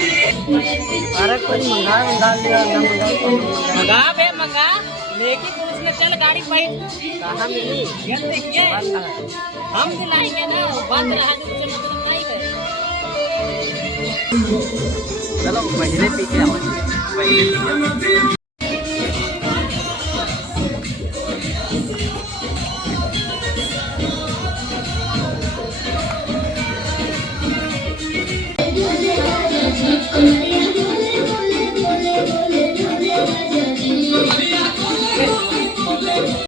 अरे कोई मंगा लिया मंगा बे मंगा लेके पूछने चल गाड़ी बैठ कहाँ मिली ये देखिए हम दिलाएंगे ना बंद रहा तो उससे मतलब नहीं है। चलो पहले पीछे आओ पहले पीछे